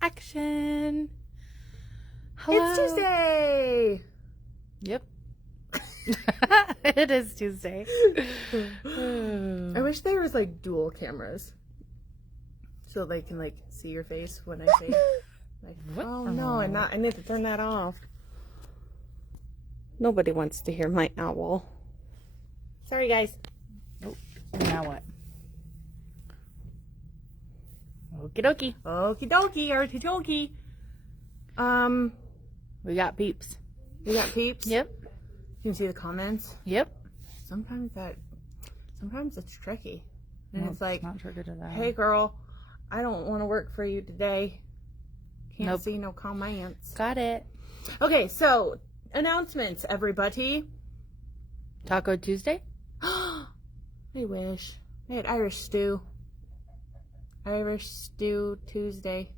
action. Hello. It's Tuesday. Yep. It is Tuesday. I wish there was like dual cameras so they can like see your face when I say like, What? oh no, I need to turn that off. Nobody wants to hear my owl. Sorry guys. Oh, and now what? Okie dokie. Okie dokie, arty dokey. We got peeps. We got peeps. Yep. You can see the comments. Yep. Sometimes it's tricky. And Nope, it's like, not triggered to that. hey girl, I don't want to work for you today. Can't Nope. see no comments. Got it. Okay, so announcements, everybody. Taco Tuesday? I wish. I had Irish stew. Irish stew Tuesday.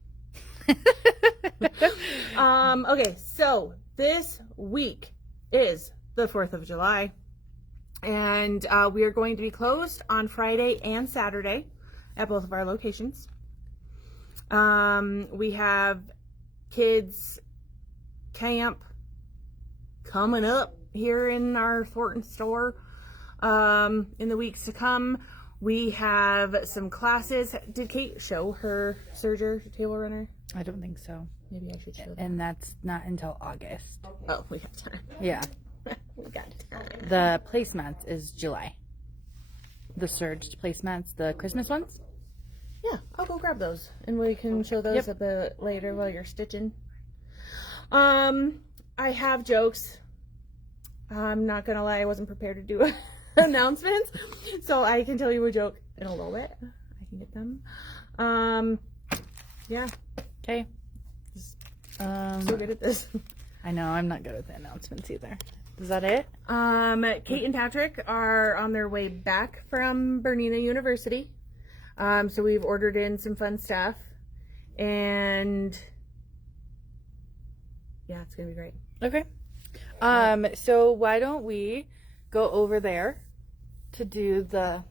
Okay, so this week is the 4th of July. And we are going to be closed on Friday and Saturday at both of our locations. We have kids camp coming up here in our Thornton store in the weeks to come. We have some classes. Did Kate show her serger table runner? I don't think so. Maybe I should show that. And that's not until August. Oh, we got time. Yeah. We got time. The placemats is July. The surged placemats, the Christmas ones? Yeah, I'll go grab those and we can show those Yep. a bit later while you're stitching. I have jokes. I'm not gonna lie, I wasn't prepared to do announcements, so I can tell you a joke in a little bit. I can get them. Yeah, Okay. so good at this. I know, I'm not good with the announcements either. Is that it? Kate and Patrick are on their way back from Bernina University. So we've ordered in some fun stuff, and yeah, it's gonna be great. Okay. So why don't we go over there to do the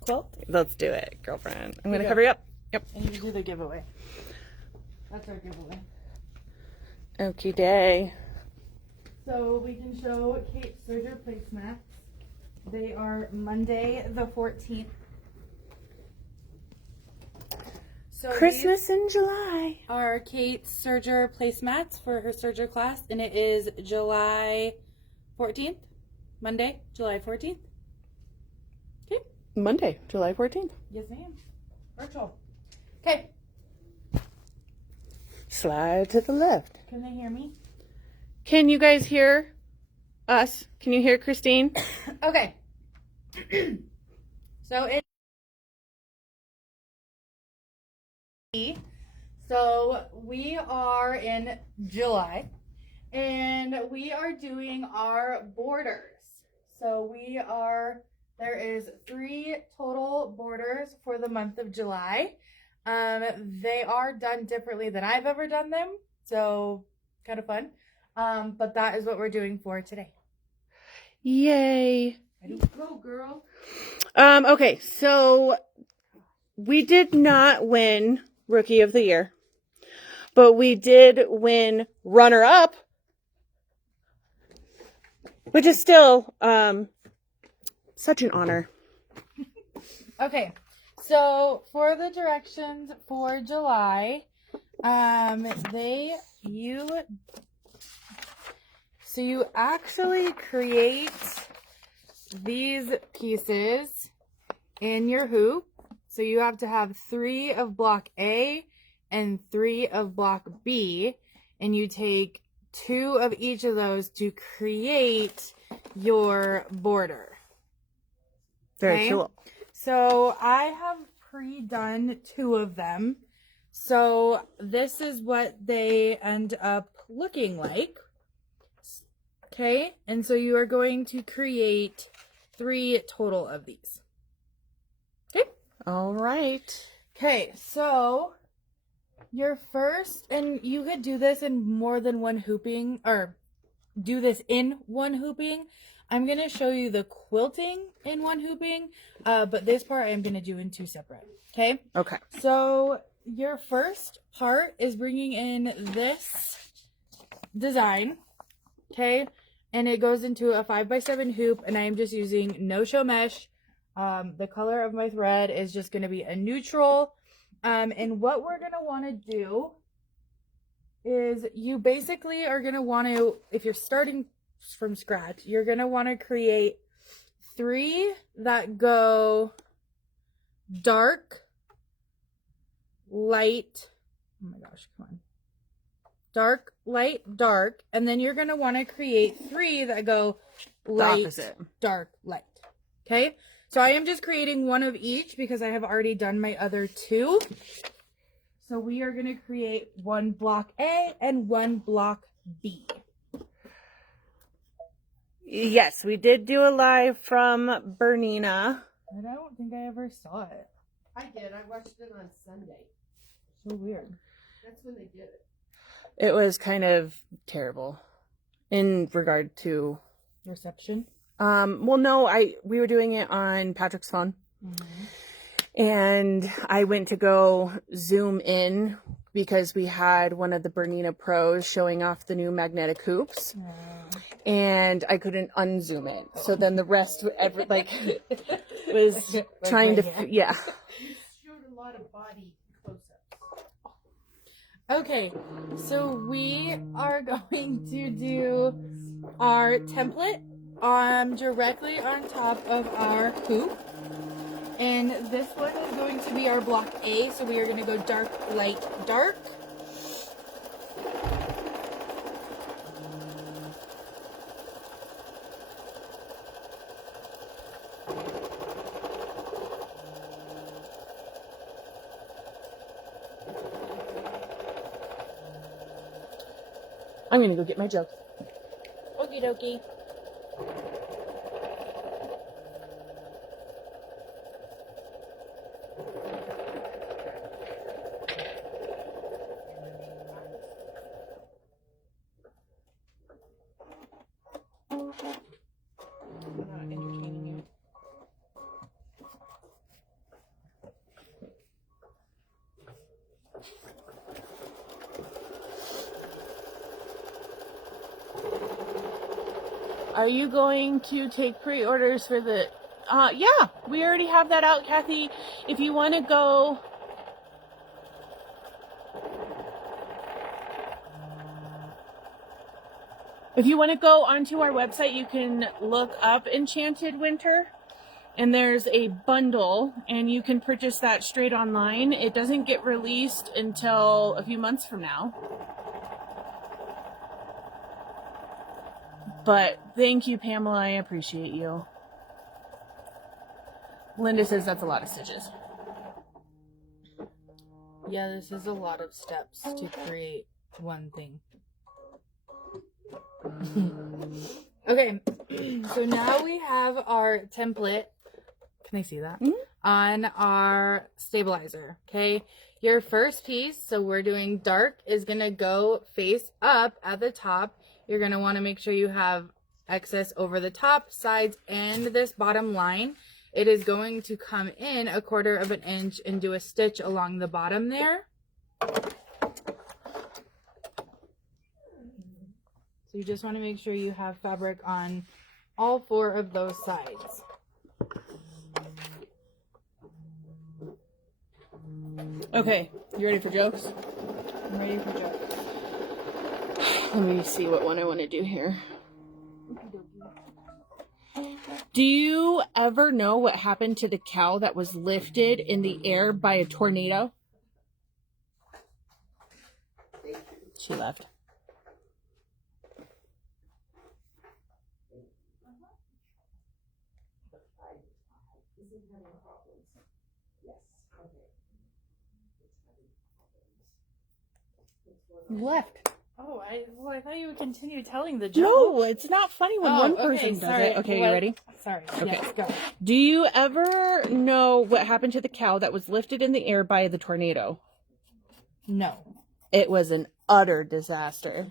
quilt? Let's do it, girlfriend. I'm gonna Yeah. cover you up. Yep. And you do the giveaway. That's our giveaway. Okie day. So we can show Kate's serger placemats. They are Monday the 14th. So Christmas in July. these are Kate's serger placemats for her serger class, and it is July 14th. Monday, July 14th. Okay. Monday, July 14th. Yes, ma'am. Virtual. Okay. Slide to the left. Can they hear me? Can you guys hear us? Can you hear Christine? Okay. So we are in July, and we are doing our borders. So there is 3 total borders for the month of July. They are done differently than I've ever done them, so kind of fun. But that is what we're doing for today. Yay. Ready? Go, girl. Okay, so we did not win Rookie of the Year, but we did win runner-up, which is still such an honor. Okay, so for the directions for July, you actually create these pieces in your hoop. So you have to have 3 of block A and 3 of block B, and you take 2 of each of those to create your border. Very Okay? cool. So I have pre-done 2 of them. So this is what they end up looking like. Okay, and so you are going to create 3 total of these. Okay. All right. Okay, so your first, and you could do this in more than one hooping, or do this in one hooping. I'm going to show you the quilting in one hooping, but this part I'm going to do in 2 separate. Okay? Okay. So your first part is bringing in this design, okay? And it goes into a 5x7 hoop, and I am just using no-show mesh. The color of my thread is just going to be a neutral. And what we're going to want to do is you basically are going to want to, if you're starting from scratch, you're going to want to create 3 that go dark, light, oh my gosh, come on, dark, light, dark, and then you're going to want to create 3 that go light, dark, light. Okay, so I am just creating 1 of each because I have already done my other 2. So we are going to create 1 block A and 1 block B. Yes, we did do a live from Bernina. I don't think I ever saw it. I did. I watched it on Sunday. So weird. That's when they did it. It was kind of terrible in regard to Reception? well, no, we were doing it on Patrick's phone. Mm-hmm. And I went to go zoom in because we had one of the Bernina Pros showing off the new magnetic hoops. And I couldn't unzoom it. So then the rest was trying to, yeah. You showed a lot of body close-ups. Okay, so we are going to do our template directly on top of our hoop. And this one is going to be our block A, so we are going to go dark, light, dark. I'm going to go get my jug. Okie dokie. Are you going to take pre-orders for the... yeah, we already have that out, Kathy. If you want to go... If you want to go onto our website, you can look up Enchanted Winter. And there's a bundle, and you can purchase that straight online. It doesn't get released until a few months from now. But thank you, Pamela. I appreciate you. Linda says that's a lot of stitches. Yeah, this is a lot of steps to create one thing. Okay, so now we have our template. Can I see that? Mm-hmm. On our stabilizer, okay? Your first piece, so we're doing dark, is going to go face up at the top. You're going to want to make sure you have excess over the top, sides, and this bottom line. It is going to come in 1/4 of an inch and do a stitch along the bottom there. So you just want to make sure you have fabric on all 4 of those sides. Okay, you ready for jokes? I'm ready for jokes. Let me see what one I want to do here. Do you ever know what happened to the cow that was lifted in the air by a tornado? She left. Left. Oh, I thought you would continue telling the joke. No, it's not funny when one person does it. Okay, you ready? Sorry. Okay. Yes, go. Do you ever know what happened to the cow that was lifted in the air by the tornado? No. It was an utter disaster.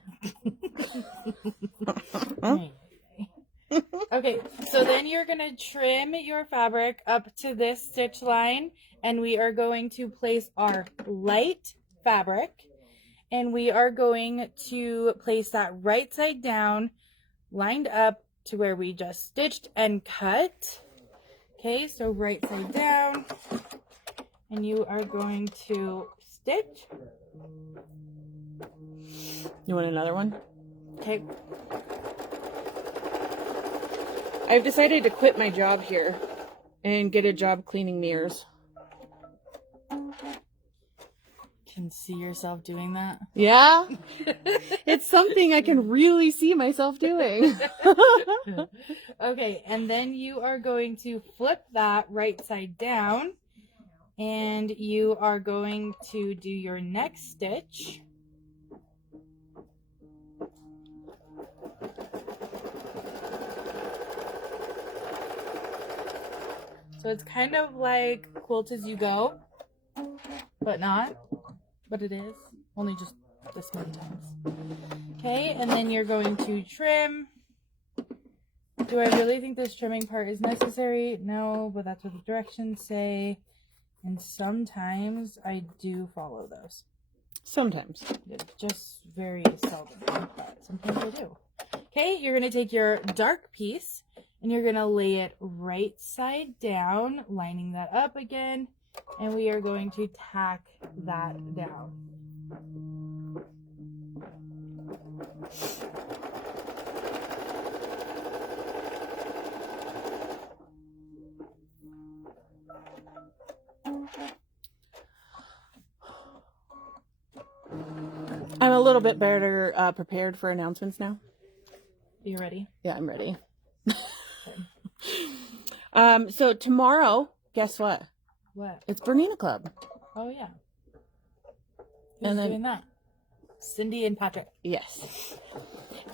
Okay, so then you're going to trim your fabric up to this stitch line, and we are going to place our light fabric, and we are going to place that right side down, lined up to where we just stitched and cut. Okay, so right side down, and you are going to stitch. You want another one? Okay. I've decided to quit my job here and get a job cleaning mirrors. Can see yourself doing that? Yeah? It's something I can really see myself doing. Okay, and then you are going to flip that right side down, and you are going to do your next stitch. So it's kind of like quilt as you go, but not, but it is, only just this many times. Okay, and then you're going to trim. Do I really think this trimming part is necessary? No, but that's what the directions say. And sometimes I do follow those. Sometimes. Just very seldom, but sometimes I do. Okay, you're going to take your dark piece and you're going to lay it right side down, lining that up again. And we are going to tack that down. I'm a little bit better prepared for announcements now. You ready? Yeah, I'm ready. So tomorrow, guess what? What? It's Bernina Club. Oh, yeah. Who's And then- doing that? Cindy and Patrick. Yes.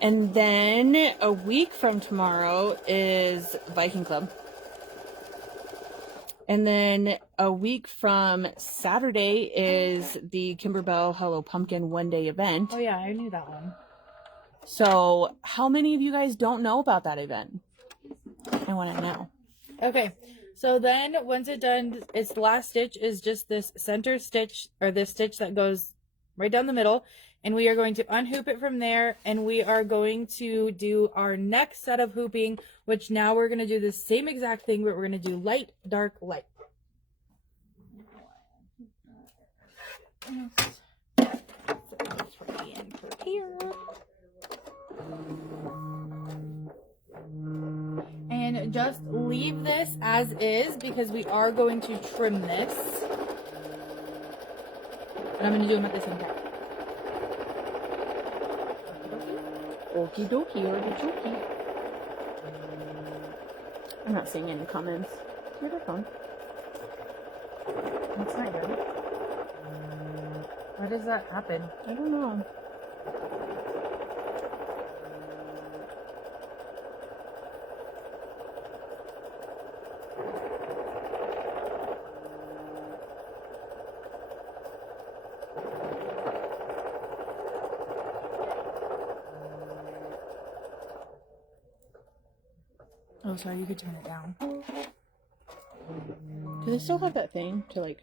And then a week from tomorrow is Viking Club. And then a week from Saturday is the KimberBell Hello Pumpkin one-day event. Oh, yeah, I knew that one. So how many of you guys don't know about that event? I want to know. Okay, so then once it's done, its the last stitch is just this center stitch, or this stitch that goes right down the middle, and we are going to unhoop it from there, and we are going to do our next set of hooping, which now we're going to do the same exact thing, but we're going to do light, dark, light. And just leave this as is because we are going to trim this. And I'm going to do them at the same time. Okie dokie, artichoke. I'm not seeing any comments. Here's their phone. That's not good. Why does that happen? I don't know. Oh, sorry, you could turn it down. Do they still have that thing to like...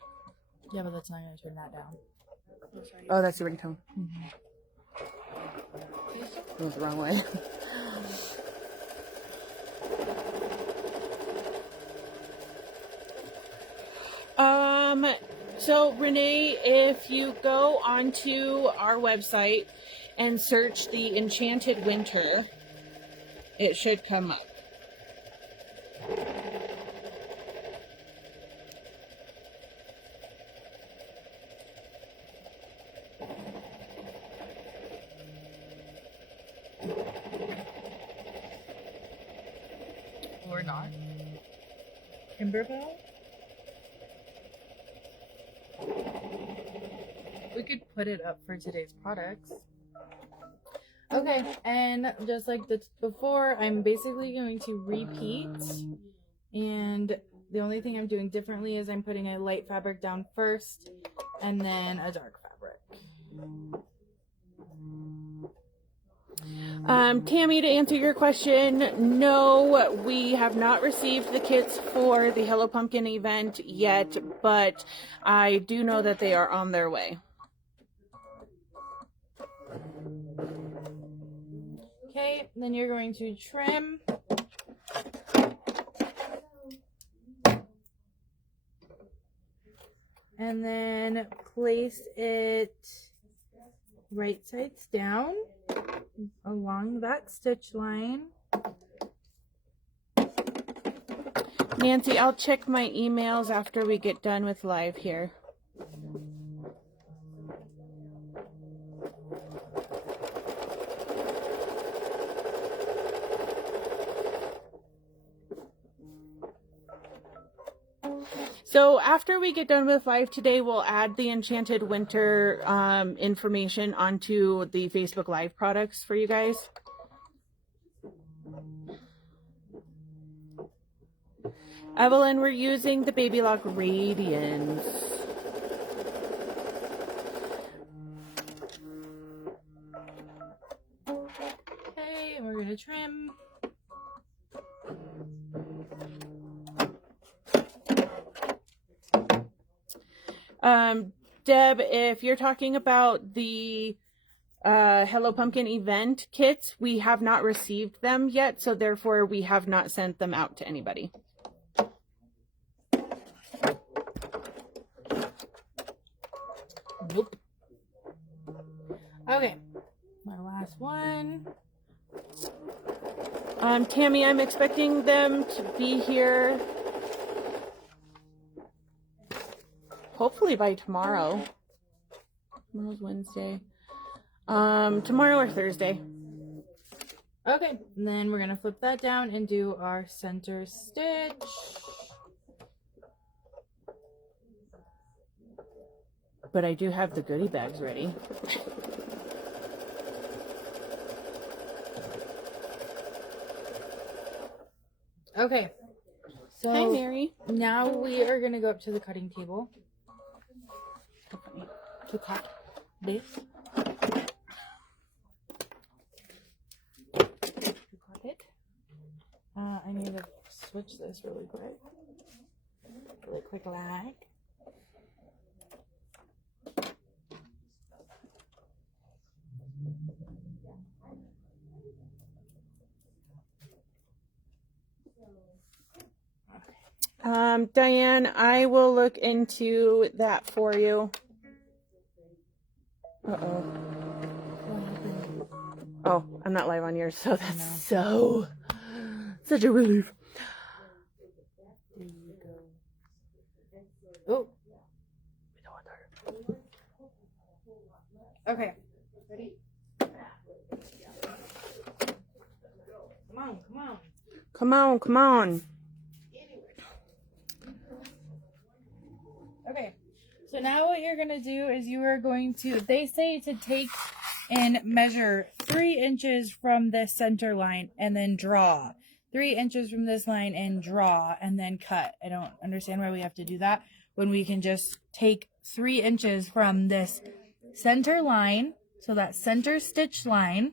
Yeah, but that's not going to turn that down. Oh, that's the ringtone. It was the wrong way. So Renee, if you go onto our website and search the Enchanted Winter, it should come up. Or not. KimberBell? We could put it up for today's products. Okay, and just like before, I'm basically going to repeat. And the only thing I'm doing differently is I'm putting a light fabric down first and then a dark fabric. Tammy, to answer your question, no, we have not received the kits for the Hello Pumpkin event yet, but I do know that they are on their way. Okay, then you're going to trim. And then place it right sides down along that stitch line. Nancy, I'll check my emails after we get done with live here. So after we get done with live today, we'll add the Enchanted Winter information onto the Facebook Live products for you guys. Evelyn, we're using the Baby Lock Radiance. Okay, we're going to trim. Deb, if you're talking about the Hello Pumpkin event kits, we have not received them yet, so therefore we have not sent them out to anybody. Nope. Okay, my last one. Tammy, I'm expecting them to be here hopefully by tomorrow. Tomorrow's Wednesday. Tomorrow or Thursday. Okay, and then we're gonna flip that down and do our center stitch. But I do have the goodie bags ready. Okay, so Hi, Mary. now we are gonna go up to the cutting table to cut this. Cut it. I need to switch this really quick. Like. Diane, I will look into that for you. Uh-oh. Oh, I'm not live on yours, so that's such a relief. There you go. Oh. Okay. Ready? Come on. Okay, so now what you're going to do is you are going to, they say to take and measure 3 inches from this center line and then draw. 3 inches from this line and draw and then cut. I don't understand why we have to do that when we can just take 3 inches from this center line. So that center stitch line,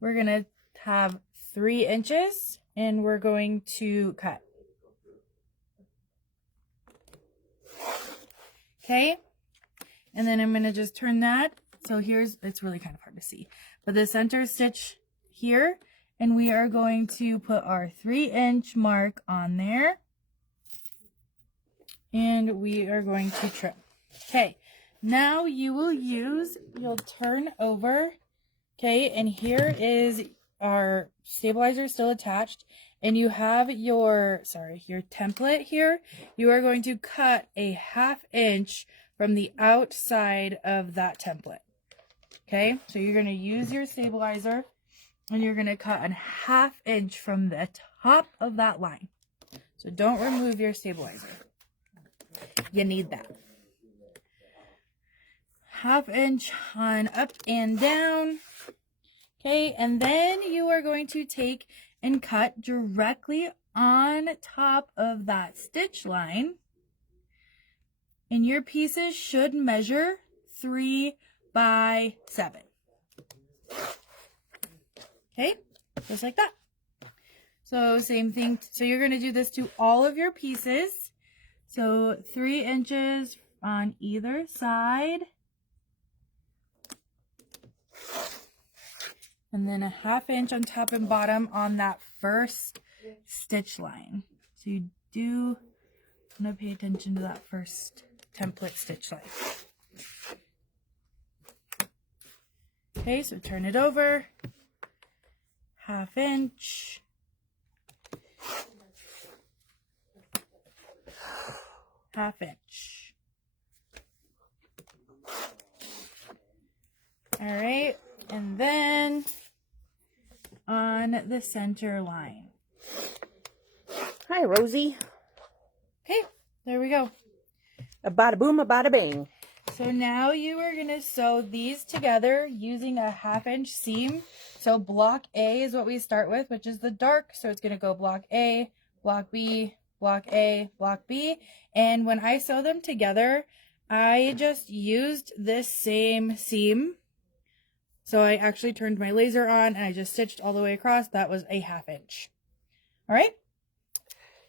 we're going to have 3 inches and we're going to cut. Okay, and then I'm going to just turn that. So here's, it's really kind of hard to see, but the center stitch here, and we are going to put our 3-inch mark on there. And we are going to trim. Okay, now you'll turn over. Okay, and here is our stabilizer still attached. And you have your template here. You are going to cut a 1/2 inch from the outside of that template. Okay, so you're going to use your stabilizer and you're going to cut a 1/2 inch from the top of that line. So don't remove your stabilizer. You need that. 1/2 inch on up and down. Okay, and then you are going to take and cut directly on top of that stitch line. And your pieces should measure 3 by 7. Okay, just like that. So same thing. So you're going to do this to all of your pieces. So 3 inches on either side. And then a 1/2 inch on top and bottom on that first stitch line. So you do want to pay attention to that first template stitch line. Okay, so turn it over. 1/2 inch. Half inch. All right, and then on the center line. Hi, Rosie. Okay, there we go. A bada boom, a bada bing. So now you are going to sew these together using a 1/2 inch seam. So block A is what we start with, which is the dark. So it's going to go block A, block B, block A, block B. And when I sew them together, I just used this same seam. So I actually turned my laser on and I just stitched all the way across. That was a 1/2 inch. All right.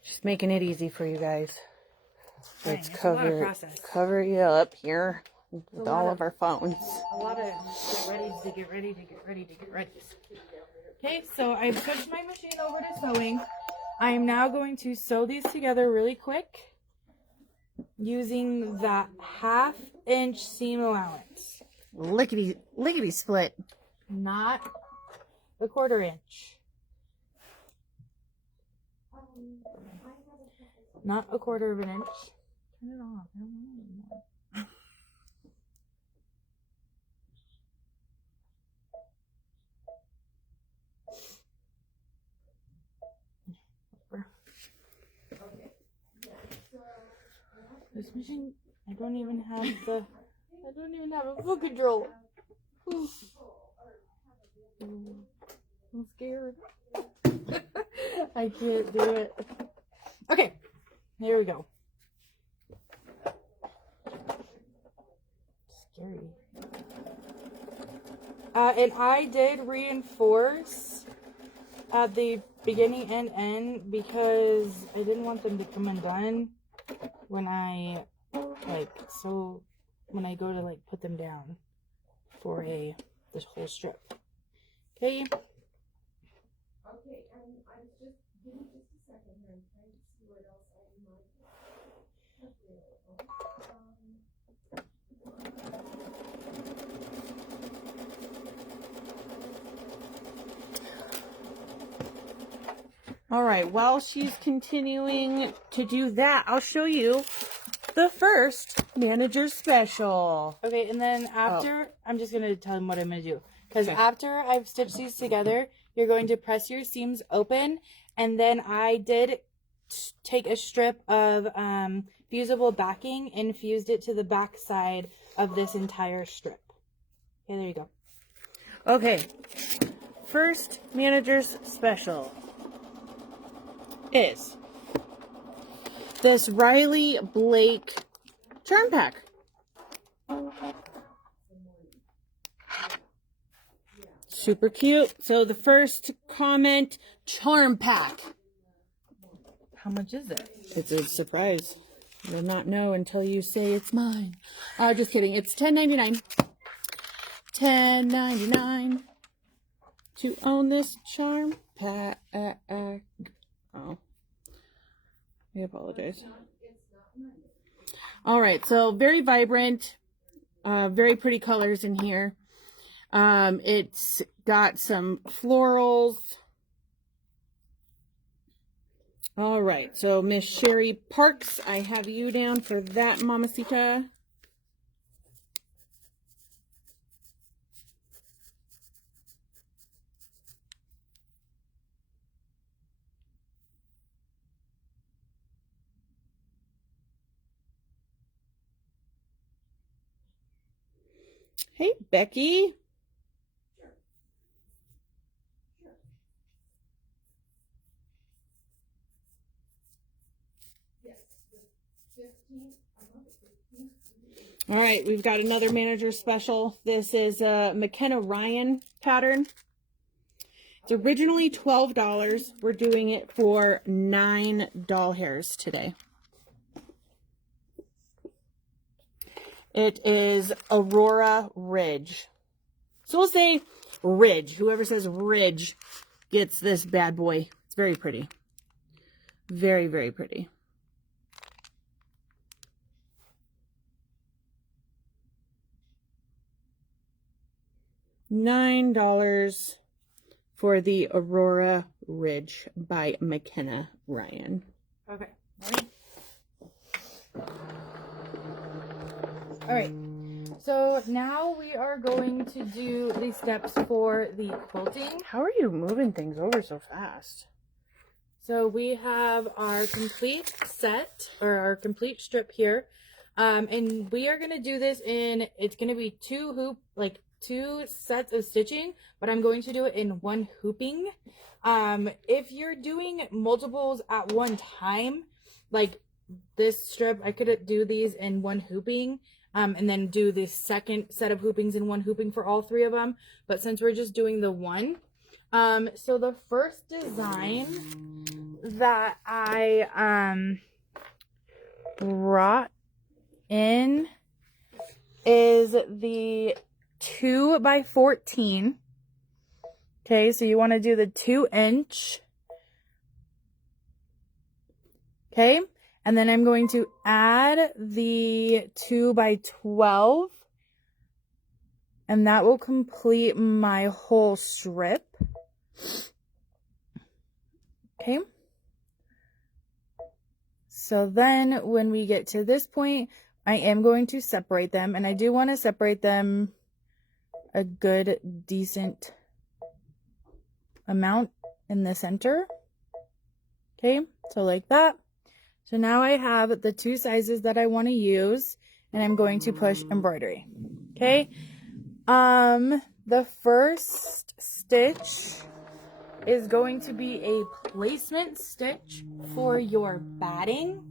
She's making it easy for you guys. Let's It's a lot of cover process. cover you up here with all of our phones. A lot of get ready. Okay, so I've switched my machine over to sewing. I am now going to sew these together really quick using that 1/2 inch seam allowance, Lickety split. not the 1/4 inch. Not a 1/4 of an inch. Turn it off. I don't want it anymore. This machine, I don't even have a foot control. Ooh. I'm scared. I can't do it. Okay, here we go. Scary. And I did reinforce at the beginning and end because I didn't want them to come undone when I when I go to put them down for this whole strip. Okay. Okay, and I just give me just a second here. I'm trying to see what else I might have available. All right, while she's continuing to do that, I'll show you the first manager special. Okay, and then after, I'm just going to tell them what I'm going to do. Because Okay. after I've stitched these together, you're going to press your seams open. And then I did take a strip of fusible backing and fused it to the back side of this entire strip. Okay, there you go. Okay, first manager's special is this Riley Blake charm pack. Super cute. So the first comment, charm pack. How much is it? It's a surprise. You'll not know until you say it's mine. Just kidding. It's $10.99. $10.99 to own this charm pack. Oh, I apologize. All right, so very vibrant, very pretty colors in here. It's got some florals. All right, so Miss Sherry Parks, I have you down for that, Mamacita. Hey, Becky. All right, we've got another manager special. This is a McKenna Ryan pattern. It's originally $12. We're doing it for $9 today. It is Aurora Ridge. So we'll say Ridge. Whoever says Ridge gets this bad boy. It's very pretty. Very, very pretty. $9 for the Aurora Ridge by McKenna Ryan. Okay. Ready? All right. So now we are going to do the steps for the quilting. How are you moving things over so fast? So we have our complete set, or our complete strip here. And we are going to do this in, it's going to be two sets of stitching, but I'm going to do it in one hooping. If you're doing multiples at one time, like this strip, I could do these in one hooping, and then do the second set of hoopings in one hooping for all three of them. But since we're just doing the one, so the first design that I brought in is the 2x14. Okay, so you want to do the 2-inch. Okay, and then I'm going to add the 2x12, and that will complete my whole strip. Okay. So then when we get to this point, I am going to separate them, and I do want to separate them a good, decent amount in the center. Okay, so like that. So now I have the two sizes that I want to use, and I'm going to push embroidery. Okay, the first stitch is going to be a placement stitch for your batting.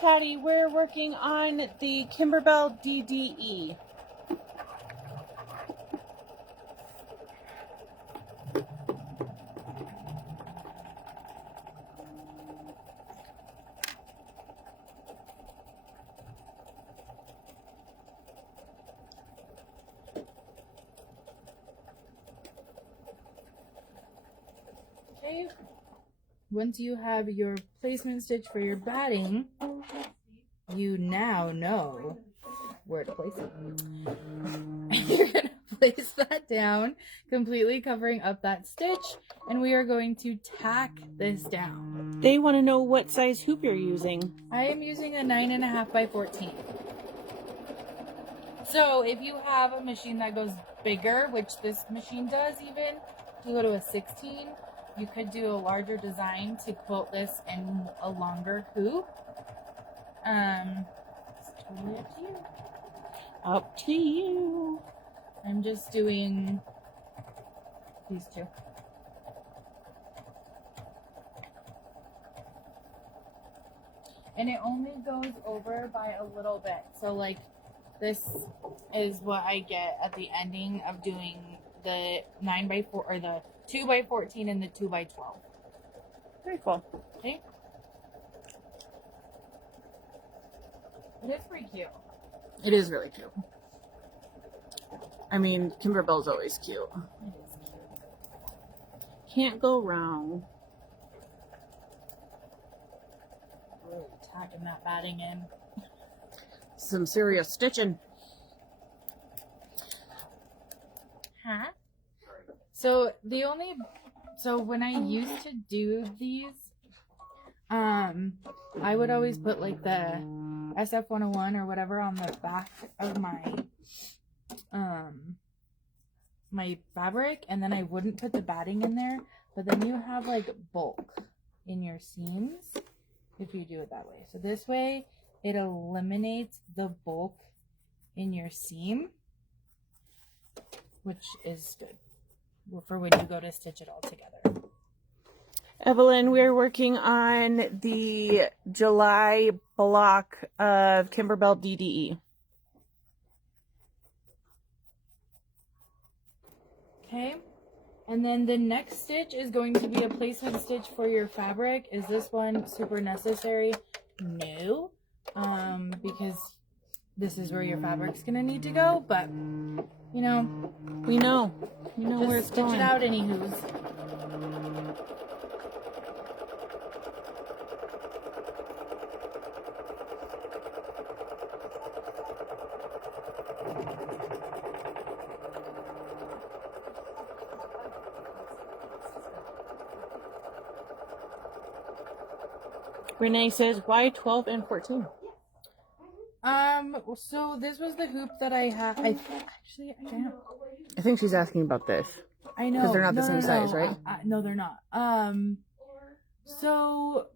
Patty, we're working on the KimberBell DDE. Okay, once you have your placement stitch for your batting, you now know where to place it. You're going to place that down, completely covering up that stitch, and we are going to tack this down. They want to know what size hoop you're using. I am using a 9.5x14. So if you have a machine that goes bigger, which this machine does even, you go to a 16, you could do a larger design to quilt this in a longer hoop. It's totally up to you. Up to you. I'm just doing these two. And it only goes over by a little bit. So like this is what I get at the ending of doing the 9x4 or the 2x14 and the 2x12. Very cool. Okay. It is pretty cute. It is really cute. I mean, KimberBell's always cute. It is cute. Can't go wrong. Really tacking that batting in. Some serious stitching. Huh? So when I used to do these, I would always put like the SF101 or whatever on the back of my fabric, and then I wouldn't put the batting in there, but then you have like bulk in your seams if you do it that way. So this way it eliminates the bulk in your seam, which is good for when you go to stitch it all together. Evelyn, we're working on the July block of KimberBell DDE. Okay. And then the next stitch is going to be a placement stitch for your fabric. Is this one super necessary? No. Because this is where your fabric's gonna need to go, but you know, We know where it's just stitch going. it out anywho's. Renee says, why 12 and 14? So this was the hoop that I have. I can't. I think she's asking about this. I know. Because they're not the same size, right? No, they're not. So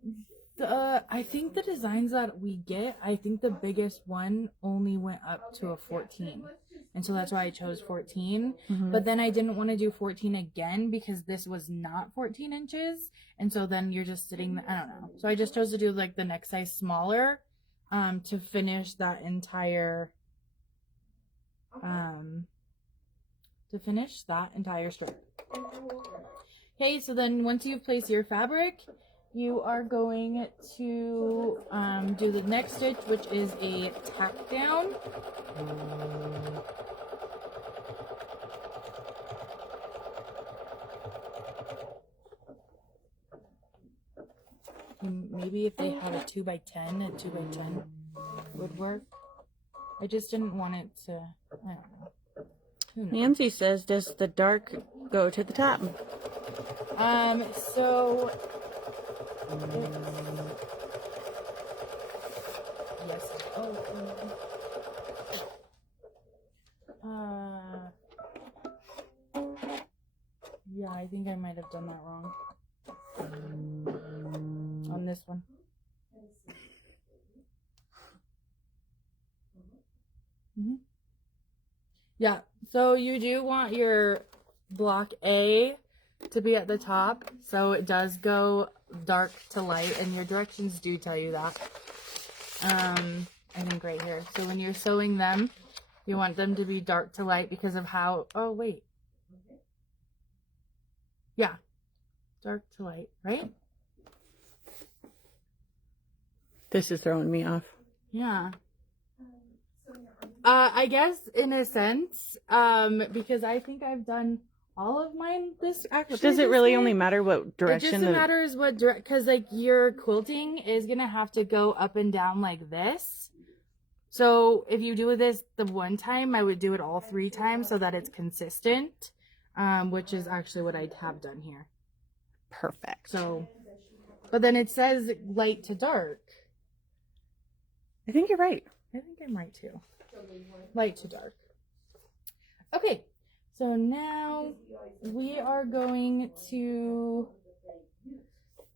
I think the designs that we get, I think the biggest one only went up to a 14. And so that's why I chose 14. Mm-hmm. But then I didn't want to do 14 again because this was not 14 inches. And so then you're just sitting, I don't know. So I just chose to do like the next size smaller to finish that entire story. Okay, so then once you've placed your fabric, you are going to do the next stitch, which is a tack down. Maybe if they had a 2x10, a 2x10 would work. I just didn't want it to, I don't know. Who knows? Nancy says, does the dark go to the top? So yes. Yeah, I think I might have done that wrong on this one. Mm-hmm. Yeah, so you do want your block A to be at the top, so it does go dark to light, and your directions do tell you that. I think right here. So when you're sewing them, you want them to be dark to light because of how, oh wait. Yeah, dark to light, right? This is throwing me off. Yeah. I guess in a sense, because I think I've done all of mine this actually. Does it really only matter what direction? It just matters what direction, because like your quilting is gonna have to go up and down like this. So if you do this the one time, I would do it all 3 times so that it's consistent, which is actually what I have done here. Perfect. So, but then it says light to dark. I think you're right. I think I'm right too. Light to dark. Okay, so now we are going to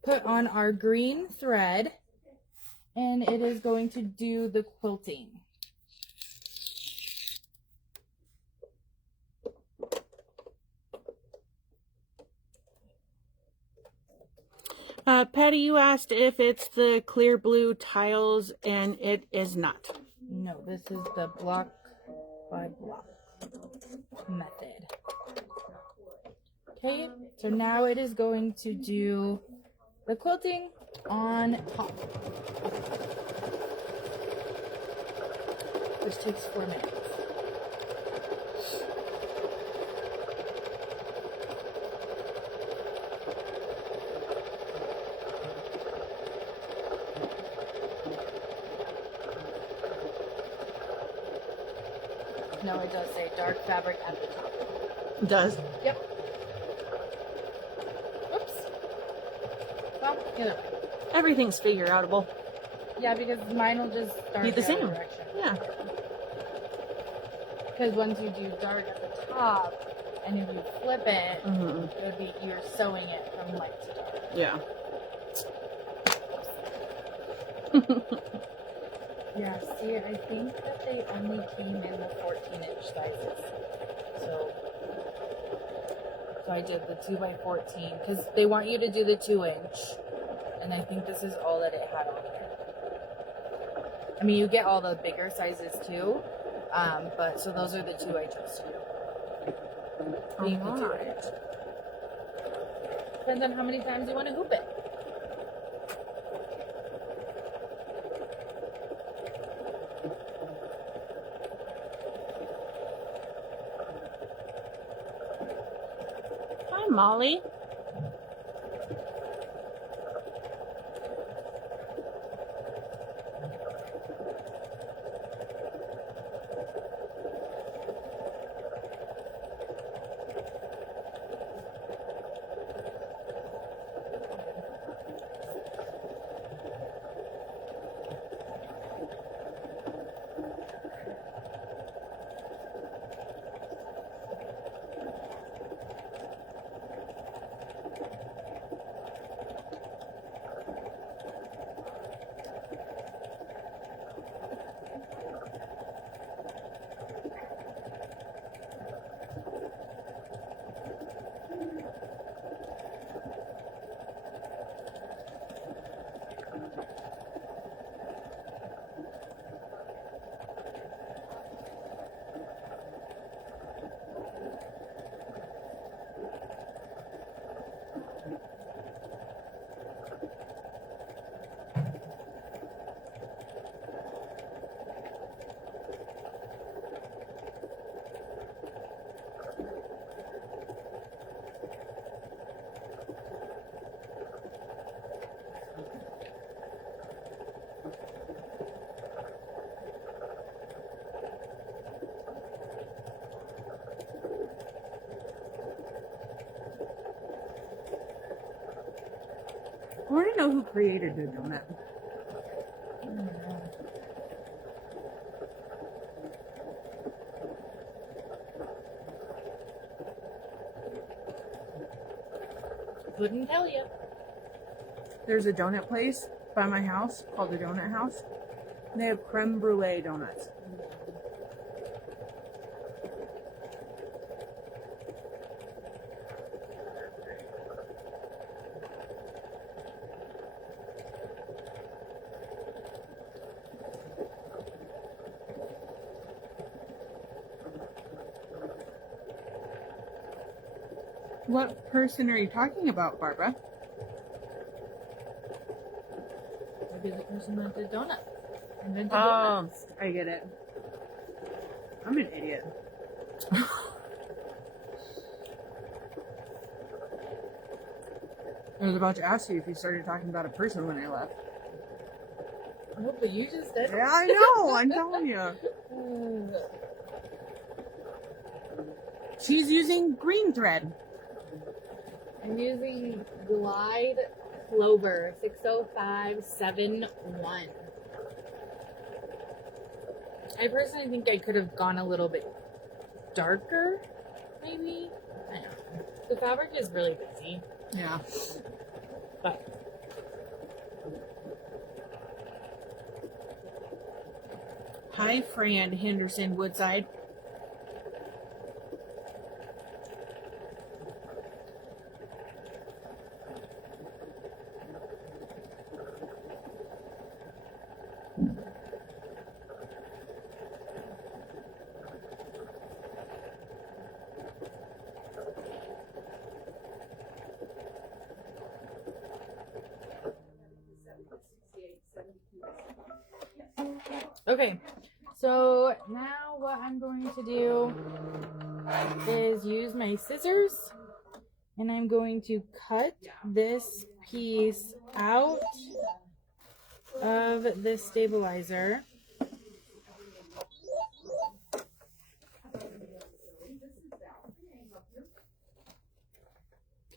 put on our green thread, and it is going to do the quilting. Patty, you asked if it's the clear blue tiles, and it is not. No, this is the block by block method. Okay, so now it is going to do the quilting on top, which takes 4 minutes. No, it does say dark fabric at the top. It does. Yep. Oops. Well, either way. Everything's figure outable. Yeah, because mine will just start Be the same. direction. Yeah. Because once you do dark at the top, and if you flip it, Mm-hmm. it would be you're sewing it from light to dark. Yeah. Yeah, see, I think that they only came in the 14-inch sizes. So So I did the 2x14 because they want you to do the 2-inch. And I think this is all that it had on there. I mean, you get all the bigger sizes too. But so those are the two I chose to do. But you can do it. Depends on how many times you want to hoop it. Hi, Molly. I want to know who created the donut. I don't know. Couldn't tell you. There's a donut place by my house called the Donut House. And they have creme brulee donuts. What person are you talking about, Barbara? Maybe the person that did donut. Invented Oh, donuts. I get it. I'm an idiot. I was about to ask you if you started talking about a person when I left. Oh, but you just did. Yeah, I know. I'm telling you. She's using green thread. I'm using Glide Clover 60571. I personally think I could have gone a little bit darker, maybe. I don't know. The fabric is really busy, Yeah. but Hi, Fran Henderson Woodside. okay. So now what I'm going to do is use my scissors and I'm going to cut this piece out of the stabilizer.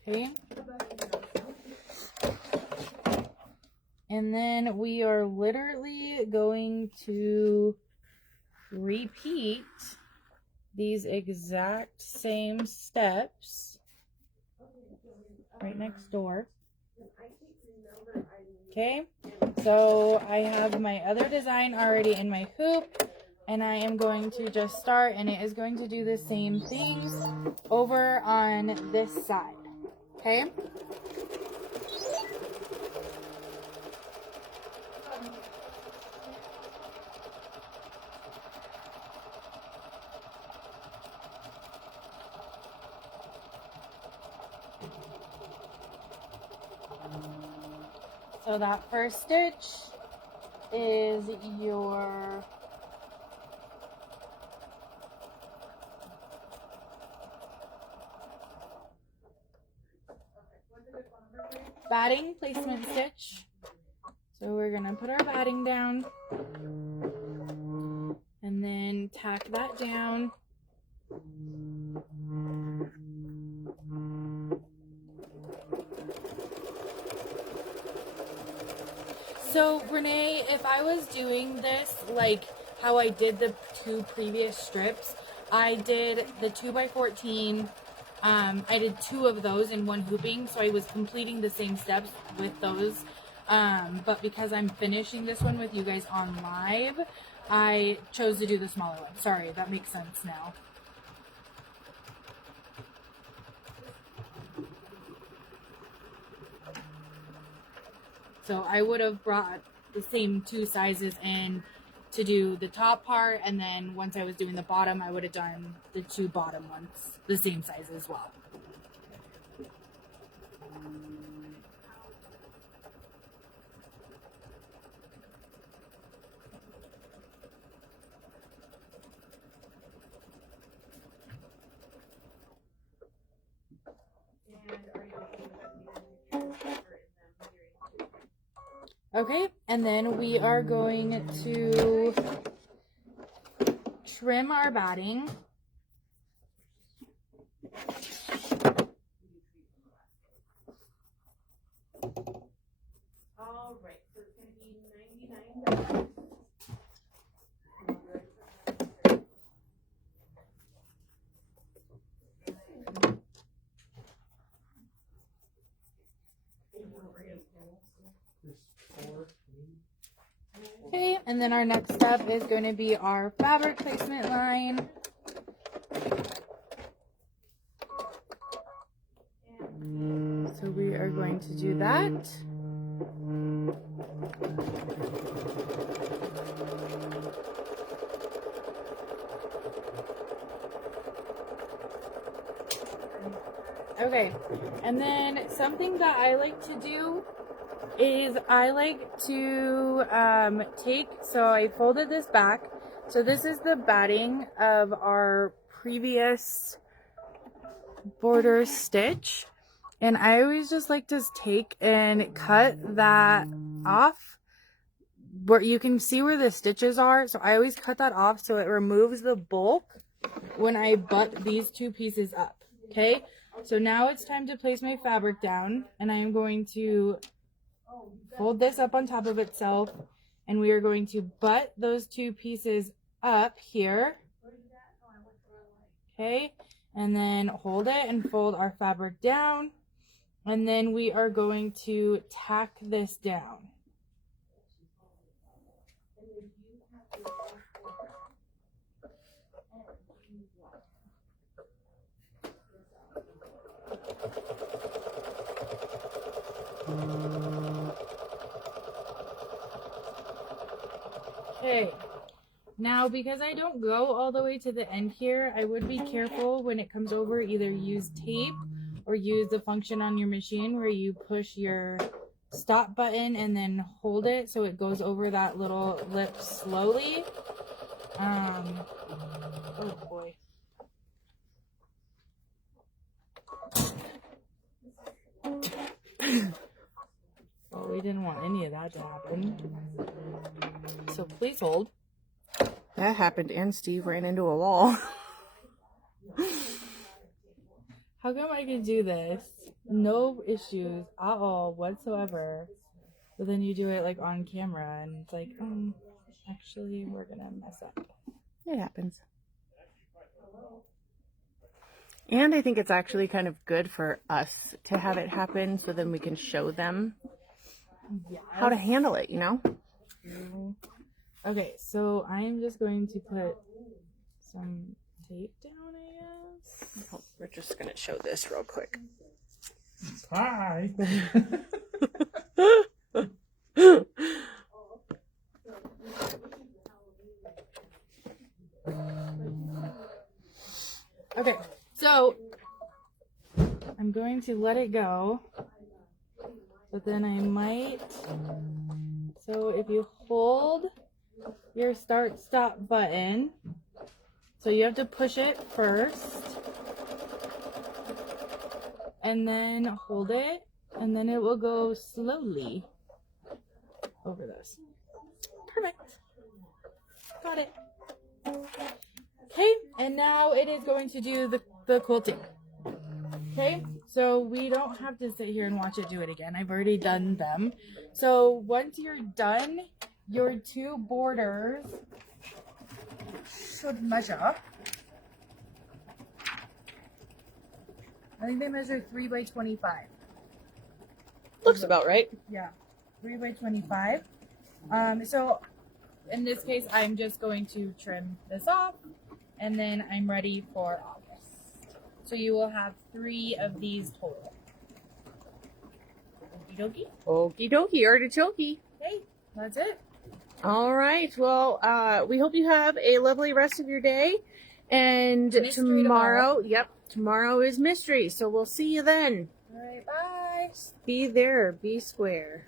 Okay. And then we are literally going to repeat these exact same steps right next door. Okay, so I have my other design already in my hoop, and I am going to just start, and it is going to do the same things over on this side, okay? So that first stitch is your batting placement stitch. So we're gonna put our batting down and then tack that down. So Renee, if I was doing this like how I did the two previous strips, I did the 2x14. I did 2 of those in one hooping, so I was completing the same steps with those. But because I'm finishing this one with you guys on live, I chose to do the smaller one. Sorry, that makes sense now. So I would have brought the same 2 sizes in to do the top part, and then once I was doing the bottom, I would have done the 2 bottom ones the same size as well. Okay, and then we are going to trim our batting. All right, so it's going to be $99. Okay, and then our next step is going to be our fabric placement line. So we are going to do that. Okay, and then something that I like to do is I like to so I folded this back. So this is the batting of our previous border stitch. And I always just like to take and cut that off where you can see where the stitches are. So I always cut that off so it removes the bulk when I butt these 2 pieces up. Okay, so now it's time to place my fabric down, and I am going to fold this up on top of itself, and we are going to butt those 2 pieces up here. Okay, and then hold it and fold our fabric down, and then we are going to tack this down. Okay, now because I don't go all the way to the end here, I would be careful when it comes over. Either use tape or use the function on your machine where you push your stop button and then hold it so it goes over that little lip slowly. Oh boy. Well, we didn't want any of that to happen. So please hold. That happened, and Steve ran into a wall. How come I can do this? No issues at all whatsoever. But then you do it like on camera and it's like, actually we're gonna mess up. It happens. And I think it's actually kind of good for us to have it happen so then we can show them how to handle it, you know? Okay, so I am just going to put some tape down, I guess. Oh, we're just gonna show this real quick. Hi. Okay, so I'm going to let it go, but then I might. So if you hold your start-stop button, so you have to push it first, and then hold it, and then it will go slowly over this. Perfect. Got it. Okay, and now it is going to do the quilting. Okay, so we don't have to sit here and watch it do it again. I've already done them. So once you're done, your two borders should measure. I think they measure 3 by 25. Looks about right. Yeah, 3 by 25. So in this case, I'm just going to trim this off, and then I'm ready for August. So you will have 3 of these total. Okie dokie. Okie dokie, artichoke. Okay, that's it. All right. Well, we hope you have a lovely rest of your day. And Mystery tomorrow. Yep, tomorrow is mystery. So we'll see you then. All right, bye. Be there, be square.